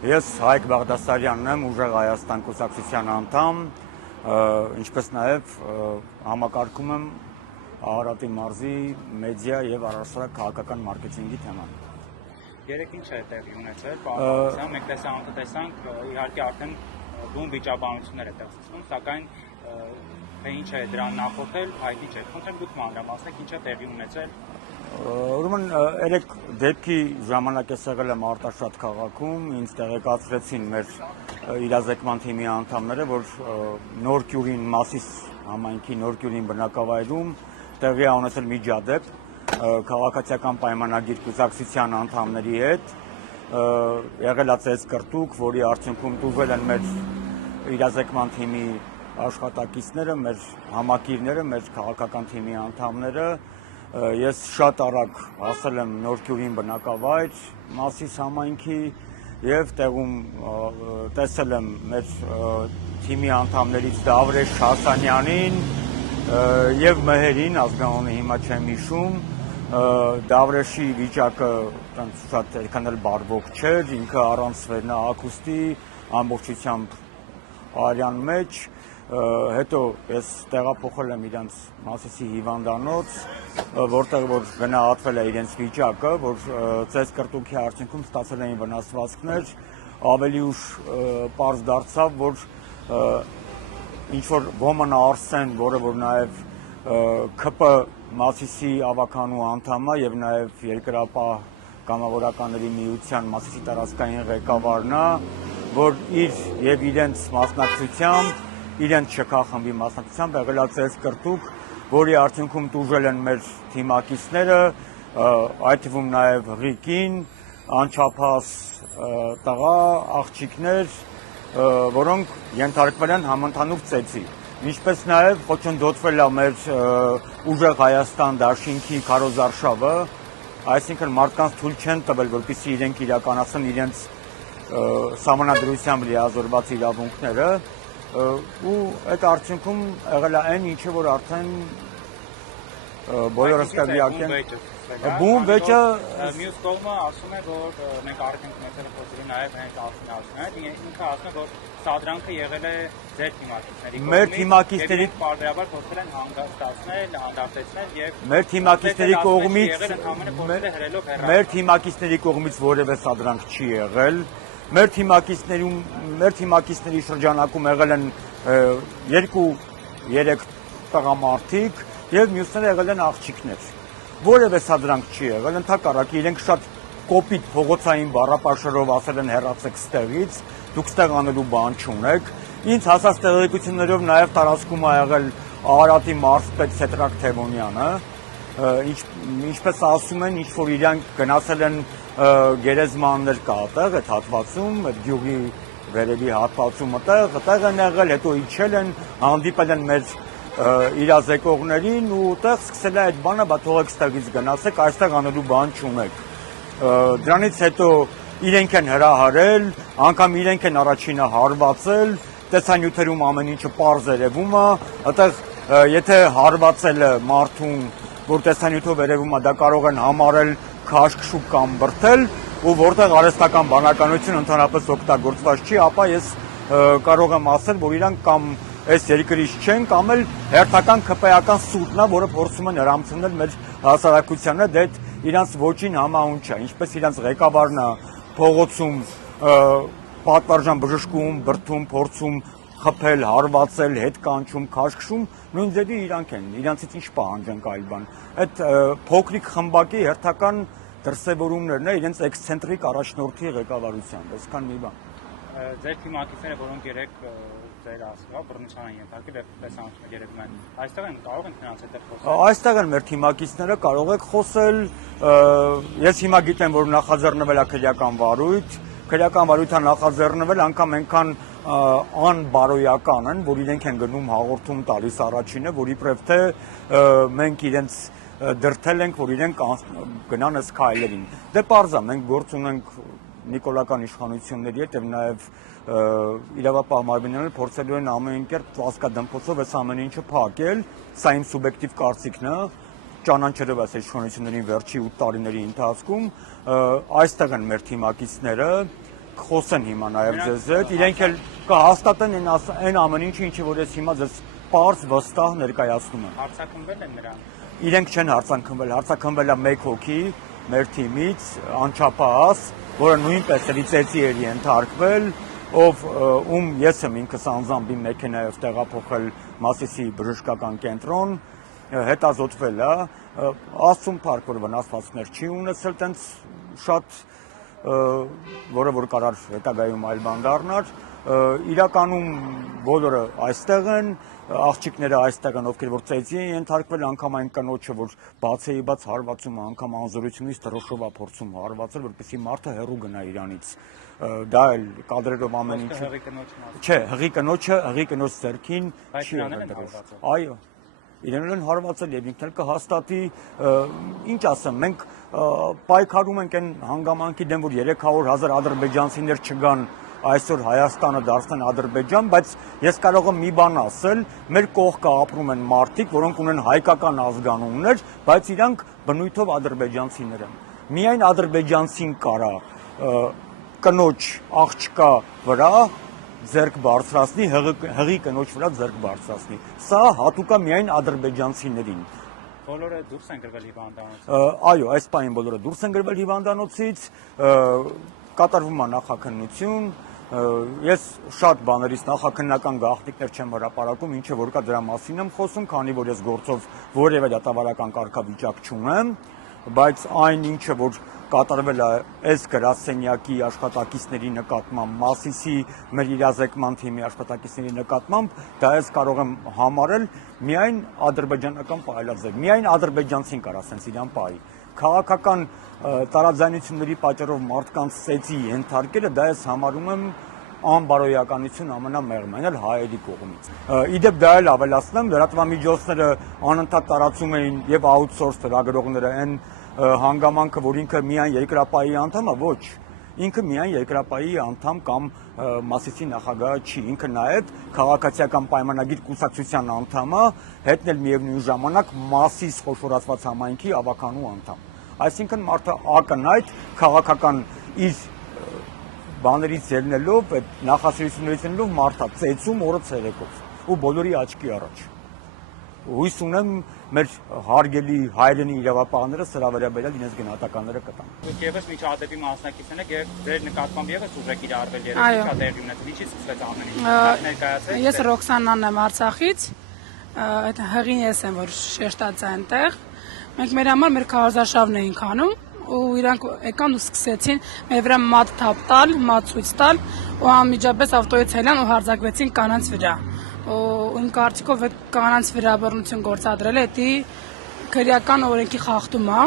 Ես Հայկ Բաղդասարյանն եմ, Ուժեղ Հայաստան կուսակցության անդամ, ինչպես նաև համակարգում եմ Արարատի մարզի մեդիա եւ առասարակ քաղաքական մարքեթինգի թեման։ Երեք ինչ է տեղի ունեցել, պարզաբանությամբ մենք տեսանք, իհարկե արդեն բուն վիճաբանություններ է տեղսվում, սակայն թե ինչ է դրան նախորդել, հայտնի չէ։ Խնդրեմ դուք մանրամասնեք ինչ է տեղի ունեցել։ Ուրեմն երեք դեպքի ժամանակ ես եղել եմ Արտաշատ քաղաքում, ինձ տեղեկացրեցին մեր իրազեկման թիմի անդամները, որ Նորքյուրին Մասիս համայնքի Նորքյուրին բնակավայրում տեղի է ունեցել միջադեպ քաղաքացիական պայմանագիր կուսակցության անդամների հետ, եղել է ծեծկռտուք, որի արդյունքում տուժել են մեր իրազեկման թիմի աշխատակիցները, մեր համակիրները, մեր քաղաքական թիմի անդամները։ Ես շատ արագ հասել եմ Նորքյուրին բնակավայր Մասիս համայնքի եւ տեղում տեսել եմ մեր թիմի անդամներից Դավրեշ Հասանյանին եւ Մհերին, ազգանունը հիմա չեմ հիշում, Դավրեշի վիճակը շատ այդքան էլ բարվոք չէր, ինքը առանց վերնահագուստի ամբողջությամբ արյան մեջ, հետո ես տեղափոխել եմ իրենց Մասիսի հիվանդանոց, որտեղ որ գնահատվել է իրենց վիճակը, որ ծեծկռտուքի արդյունքում ստացել էին վնասվածքներ, ավելի ուշ պարզ դարձավ, որ ինչ-որ Ոման Արսեն, որը որ նաև ՔՊ Մասիսի ավականու անդամ է եւ նաև երկրապահ կամավորականների միության Մասիսի տարածքային ղեկավարն է, որ իր եւ իրենց մասնակցությամբ, իրենց ՉՔ խմբի մասնակցությամբ եղել է ծեծկռտուք, որի արդյունքում տուժել են մեր թիմակիցները, այդ թվում նաև Ղիկին, անչափահաս տղա, աղջիկներ, որոնք ենթարկվել են համընդհանուր ծեծի։ Ինչպես նաև խոչընդոտվել է մեր Ուժեղ Հայաստան դաշինքի քարոզարշավը, այսինքն մարդկանց թույլ չեն տվել, որպեսզի իրենք իրականացնեն իրենց սահմանադրությամբ լիազորված իրավունքները, ու այդ արդյունքում եղել է այն ինչը որ արդեն բոլորս կվիակեն բուն վեճը մյուս կողմը ասում է որ մենք արդեն ունեցել ենք խոսելու նաև հենց ասում ինքը ասում է որ սադրանքը եղել է ձեր թիմակիցների մեր թիմակիցների բարբերաբար փորձել են հանգստացնել, հանդարտեցնել եւ մեր թիմակիցների կողմից որևէ սադրանք չի եղել։ Մեր թիմակիցների շրջանակում եղել են 2-3 տղամարդիկ եւ մյուսները եղել են աղջիկներ։ Որևէ սադրանք չի եղել, ընդհակառակը իրենք շատ կոպիտ փողոցային բառապաշարով ասել են հեռացեք ստեղից, դուք ստեղ անելու բան չունեք։ Ինձ հասած տեղեկություններով նաեւ տարածքում ա եղել Արարատի մարզպետ Սետրակ Թևոնյանը, ինչպես ասում են, ինչ որ իրանք գնացել են գերեզմաններ կա այդտեղ, այդ հատվածում, այդ գյուղի վերևի հատվածում այդտեղ են եղել, հետո իջել են, հանդիպել են մեր իրազեկողներին ու այդտեղ սկսել է այդ բանը, բա թողեք ստեղից գնացեք, այստեղ անելու բան չունեք։ Դրանից հետո իրենք են հրահարել, անգամ իրենք են առաջինը հարվածել, տեսանյութերում ամեն ինչը պարզ երևում է, այդտեղ եթե հարվածել է մարդուն, որ տեսանյութով երևում է, դա կարող են համարել քաշքշուկ կամ բրդել, ու որտեղ արհեստական բանականություն ընդհանրապես օգտագործված չի, ապա ես կարող եմ ասել, որ իրանք կամ այս երկրից չեն, կամ էլ հերթական ԿՊ-ական սուտն է, որը փորձում են հրամցնել մեր հասարակությանը, դա իրանց ոչին համահունչ է, ինչպես իրանց ղեկավարն է փողոցում պատվարժան բժշկում, բրդում, փորձում խփել, հարվածել, հետ կանչում, քաշքշում, նույն ձևի իրանք են, իրանցից ինչ պահանջենք այլ բան։ Այդ փոքրիկ խմբակի հերթական դրսևորումներն է իրենց էքսցենտրիկ առաջնորդի ղեկավարությամբ, այսքան մի բան։ Ձեր թիմակիցները, որոնք երեք ձեր ասવા բռնության են ենթարկել եւ տեսանյութեր երևում են, այստեղ են կարող ենք նրանց հետ խոսել։ Այստեղ են մեր թիմակիցները, կարող եք խոսել։ Ես հիմա գիտեմ, որ նախաձեռնվել է քրեական վարույթ, քրեական վարույթը նախաձեռնվել անգամ այնքան անբարոյական են, որ իրենք են գնում հաղորդում տալիս առաջինը, որ իբրև թե մենք իրենց դրդել ենք, որ իրենք գնան ըստ քայլերին։ Դե պարզ է, մենք գործ ունենք նիկոլական իշխանությունների հետ եւ նաեւ իրավապահ մարմինները փորձելու են ամեն կերպ ծածկադմփոցով այս ամեն ինչը փակել, սա իմ սուբյեկտիվ կարծիքն է, ճանաչելով այս իշխանությունների վերջի 8 տարիների ընթացքում, այստեղ են մեր թիմակիցները, կխոսեն հիմա նաև ձեզ հետ, իրենք էլ կհաստատեն այն ամեն ինչը, ինչը որ ես հիմա ձեզ պարզ վստահ ներկայացնում եմ։ Հարցակնվել են նրանք։ Իրենք չեն հարցակնվել է մեկ հոգի մեր թիմից, Անչափահաս, որը նույնպես ծեծի էր ենթարկվել, ով ում ես եմ ինքս անձամբ իմ մեքենայով տեղափոխել Մասիսի բժշկական կենտրոն, հետազոտվել է, Աստծուն փառք, որ վնասվածքներ չի ունեցել, տենց շատ, որը որ կարար հետագայում այլ բան դառնար, իրականում բոլորը այստեղ են, աղջիկները այստեղ են, ովքեր որ ծեծի են ենթարկվել, անգամ այն կնոջը, որ բացեի բաց հարվածում է, անգամ անզորությունից դրոշով է փորձում հարվածել, որպեսզի մարդը հեռու գնա իրանից։ Դա էլ կադրերով ամեն ինչ։ Չէ, հղի կնոջ ձեռքին չի եղել դրոշ։ Այո, իրեն են հարվածել եւ ինքն էլ կհաստատի, ինչ ասեմ, մենք պայքարում ենք այն հանգամանքի դեմ, որ 300,000 ադրբեջանցիներ չգան այսօր Հայաստանը դարձնեն Ադրբեջան, բայց ես կարող եմ մի բան ասել, մեր կողքը ապրում են մարդիկ, որոնք ունեն հայկական ազգանուններ, բայց իրանք բնույթով ադրբեջանցիներ են։ Միայն ադրբեջանցին կարա կնոջ աղջկա վրա ձեռք բարձրացնի, հղի կնոջ վրա ձեռք բարձրացնի։ Սա հատուկ է միայն ադրբեջանցիներին։ Բոլորը դուրս են գրվել հիվանդանոցից։ Այո, այս պահին բոլորը դուրս են գրվել հիվանդանոցից, կատարվում է նախաքննություն, ես շատ բաներից նախաքննական գաղտնիքներ չեմ հրապարակում, ինչը որ կա դրա մասին եմ խոսում, քանի որ ես գործով որևէ դատավարական կարգավիճակ չունեմ, բայց այն ինչը որ կատարվել է այս գրասենյակի աշխատակիցների նկատմամբ, Մասիսի մեր իրազեկման թիմի աշխատակիցների նկատմամբ, դա ես կարող եմ համարել միայն ադրբեջանական պայելաձև, միայն ադրբեջանցին կարող ասենց իրան պայի։ Քաղաքական տարաձայնությունների պատճառով մարդկանց ծեծի ենթարկելը, դա ես համարում եմ անբարոյականություն ամենամեղմ, այն էլ հայերի կողմից։ Իդեպ դա էլ ավելացնեմ, լրատվամիջոցները անընդհատ տարածում էին եւ outsource լրագրողները այն հանգամանքը, որ ինքը միայն երկրապահի անդամ է, ոչ, ինքը միայն երկրապահի անդամ կամ Մասիսի նախագահը չի, ինքը նաև քաղաքացիական պայմանագիր կուսակցության անդամ է, հետն էլ միևնույն ժամանակ Մասիս խոշորացված համայնքի ավականու անդամ։ Այսինքն մարդը ակնհայտ քաղաքական իր բաներից ելնելով, այդ նախասիրություններից ելնելով մարդա ծեծում օրը ցերեկով ու բոլորի աչքի առաջ։ Հույս ունեմ մեր հարգելի հայրենի իրավապահները սրա վերաբերյալ իրենց գնահատականները կտան։ Դուք եւս միջադեպի մասնակիցներ եք եւ ձեր նկատմամբ եւս ուժեք իրարվել երևի շատ տեղի ունեցել։ Ինչի՞ սկսվեց ամեն ինչը։ Ներկայացեք։ Ես Ռոքսաննան եմ Արցախից, այդ հղին ես եմ, որ շեշտած է այնտեղ։ Մենք մեր համար մեր քարոզարշավն էինք անում ու իրանք եկան ու սկսեցին մեր վրա մատ թափ տալ, մատ ցույց տալ ու անմիջապես ավտոյից ելան ու հարձակվեցին կանանց վրա։ Ու իմ կարծիքով այդ կանանց վիրաբռնություն գործադրելը դա քրեական օրենքի խախտում է,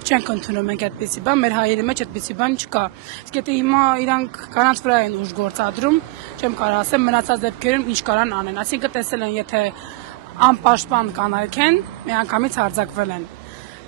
չենք ընդունում մենք այդպիսի բան, մեր հայերի մեջ այդպիսի բան չկա։ Իսկ եթե հիմա իրանք կանանց վրա են ուժ գործադրում, չեմ կարող ասեմ մնացած դեպքերում ինչ կարան անեն, այսինքն տեսել են, եթե անպաշտպան կանայք են, միանգամից հարձակվել են։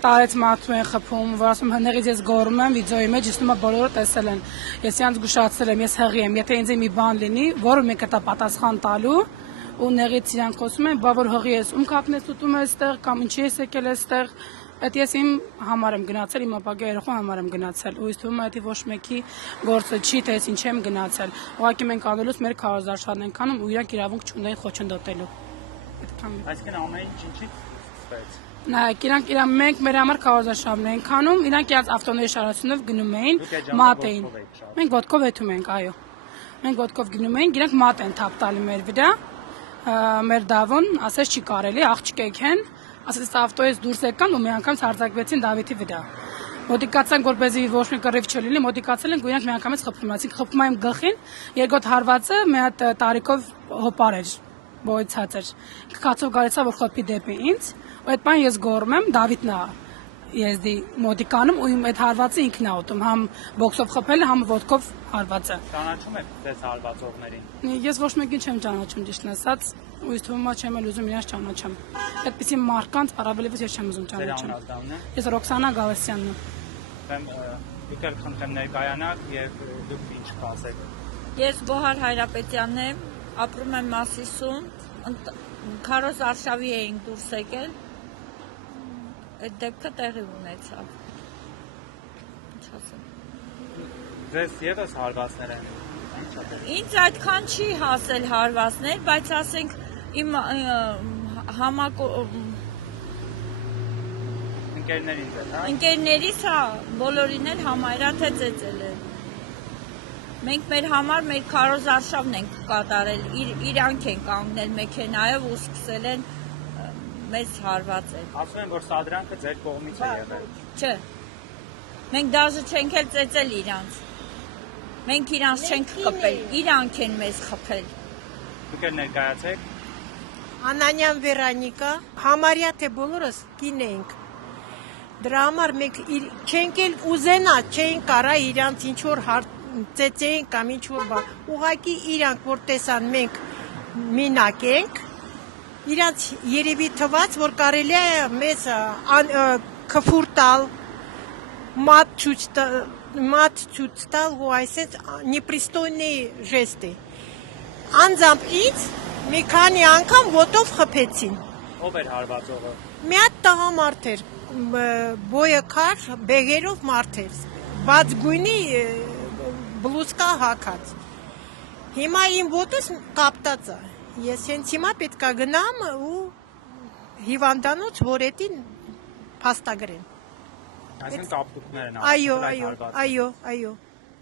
Տարեց մարդու են խփում, որ ասում հնեղից ես գոռում եմ վիդեոյի մեջ, իստում է բոլորը տեսել են։ Ես իրանց զգուշացրել եմ, ես հղի եմ, եթե ինձ մի բան լինի, որը մենք կտա պատասխան տալու ու նեղից իրանք խոսում են, բա որ հղի ես, ում կապնես ուտում ես այստեղ կամ ինչի ես եկել այստեղ։ Այդ ես իմ համար եմ գնացել, իմ ապագա երեխու համար եմ գնացել։ Ու ինձ թվում է, թե ոչ մեկի գործը չի, թե ես ինչ եմ գնացել։ Ուղղակի մենք անելուց մեր քարոզարշավն ենք անում ու իրանք իրավունք չունեն խոչընդոտելու։ Այսինքն ամեն ինչ ինչի՞ սկսվեց։ Նայեք, իրանք մենք մեր համար քարոզարշավն ենք անում, իրանք իրաց ավտոների շարացումով գնում էին, մատ էին։ Մենք ոտքով հետում ենք, այո։ Մենք ոտքով գնում ենք, իրանք մատ են թափ տալի մեր վրա։ Մեր դավոն ասես չի կարելի, աղջիկ են, ասես ավտոյից դուրս եկան ու միանգամից հարձակվեցին Դավիթի վրա։ Մոտիկացանք, որպեսզի ոչ մի կռիվ չլինի, մոտիկացել ենք ու իրանք միանգամից խփում են, խփում են գլխին, երկրորդ հարվածը մի հատ տարիքով հոպար էր, բոյցած էր։ Կացով գալիս է որ խփի դեպի ինձ, ու այդ բան ես գոռում եմ, Դավիթն է եզդի մոտիկանում ու իմ այդ հարվածը ինքն է ուտում, համ բոքսով խփել, համ ոտքով հարվածը։ Ճանաչում եք ձեզ հարվածողներին։ Ես ոչ մեկին չեմ ճանաչում, ճիշտն ասած, ու ինձ թվում է չեմ էլ ուզում իրենց ճանաչեմ։ Այդպիսի մարդկանց առավելևս ես չեմ ուզում ճանաչեմ։ Ես Ռոքսանա Գալստյանն եմ։ Դուք եք խնդրեմ ներկայանաք եւ դուք ինչ կասեք։ Ես Գոհար Հայրապետյանն եմ, ապրում եմ Մասիսում, քարոզարշավի էինք դուրս եկել։ Այդ դեպքը տեղի ունեցավ։ Ինչ ասեմ։ Ձեզ եւս հարվածներ են։ Ինձ այդքան չի հասել հարվածներ, բայց ասենք իմ Ընկերներին ձեր, հա։ ընկերներիս հա բոլորին էլ համարյա թե ծեծել են։ Մենք մեր համար մեր քարոզարշավն ենք կատարել, իրանք են կանգնել մեքենայով ու սկսել են մեզ հարվածել։ Ասում են, որ սադրանքը ձեր կողմից է եղել։ Չէ։ Մենք դաժե չենք էլ ծեծել իրանց։ Մենք իրանց չենք խփել, իրանք են մեզ խփել։ Դուք էլ ներկայացեք։ Անանյան Վերոնիկա, համարյա թե բոլորս կին էինք։ Դրա համար մենք չենք էլ ուզենա, չենք կարա իրանց ինչ որ ծեծեին կամ ինչ որ բան։ Ուղղակի իրանք որ տեսան մենք մինակ ենք, իրանց երևի թված, որ կարելի է մեզ քֆուր տալ, մատ ցույց տալ, ու այսպես непристойные жесты։ Անձամբ ինձ մի քանի անգամ ոտով խփեցին։ Ով էր հարվածողը։ Մի հատ տղամարդ էր, բոյը քար, բեգերով մարդ էր, բաց գույնի բլուզկա հագած։ Հիմա իմ ոտս կապտած է։ Ես հենց հիմա պետք է գնամ ու հիվանդանոց որետին փաստագրեմ։ Այսինքն կապտուկներ են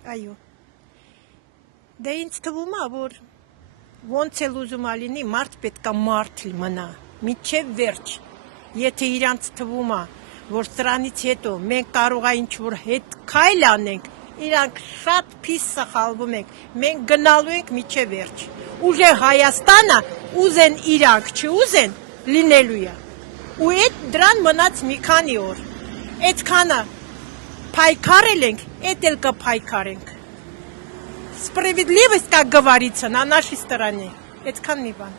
Այո։ Դե ինձ թվում է, որ ոնց էլ ուզում ալինի, մարդ պետք է մարդ մնա, միջև վերջ։ Եթե իրանց թվում է, որ սրանից հետո մենք կարող է ինչ-որ հետ քայլ անենք, իրանք շատ փիս սխալվում ենք, մենք գնալու ենք միջև վերջ։ Ուժե Հայաստանը ուզեն իրանք, չուզեն, լինելու է։ Ու այդ դրան մնաց մի քանի օր։ Այդքանը փայքարել ենք, այդ էլ կփայքարենք։ Справедливость, как говорится, на нашей стороне. Այդքան մի բան։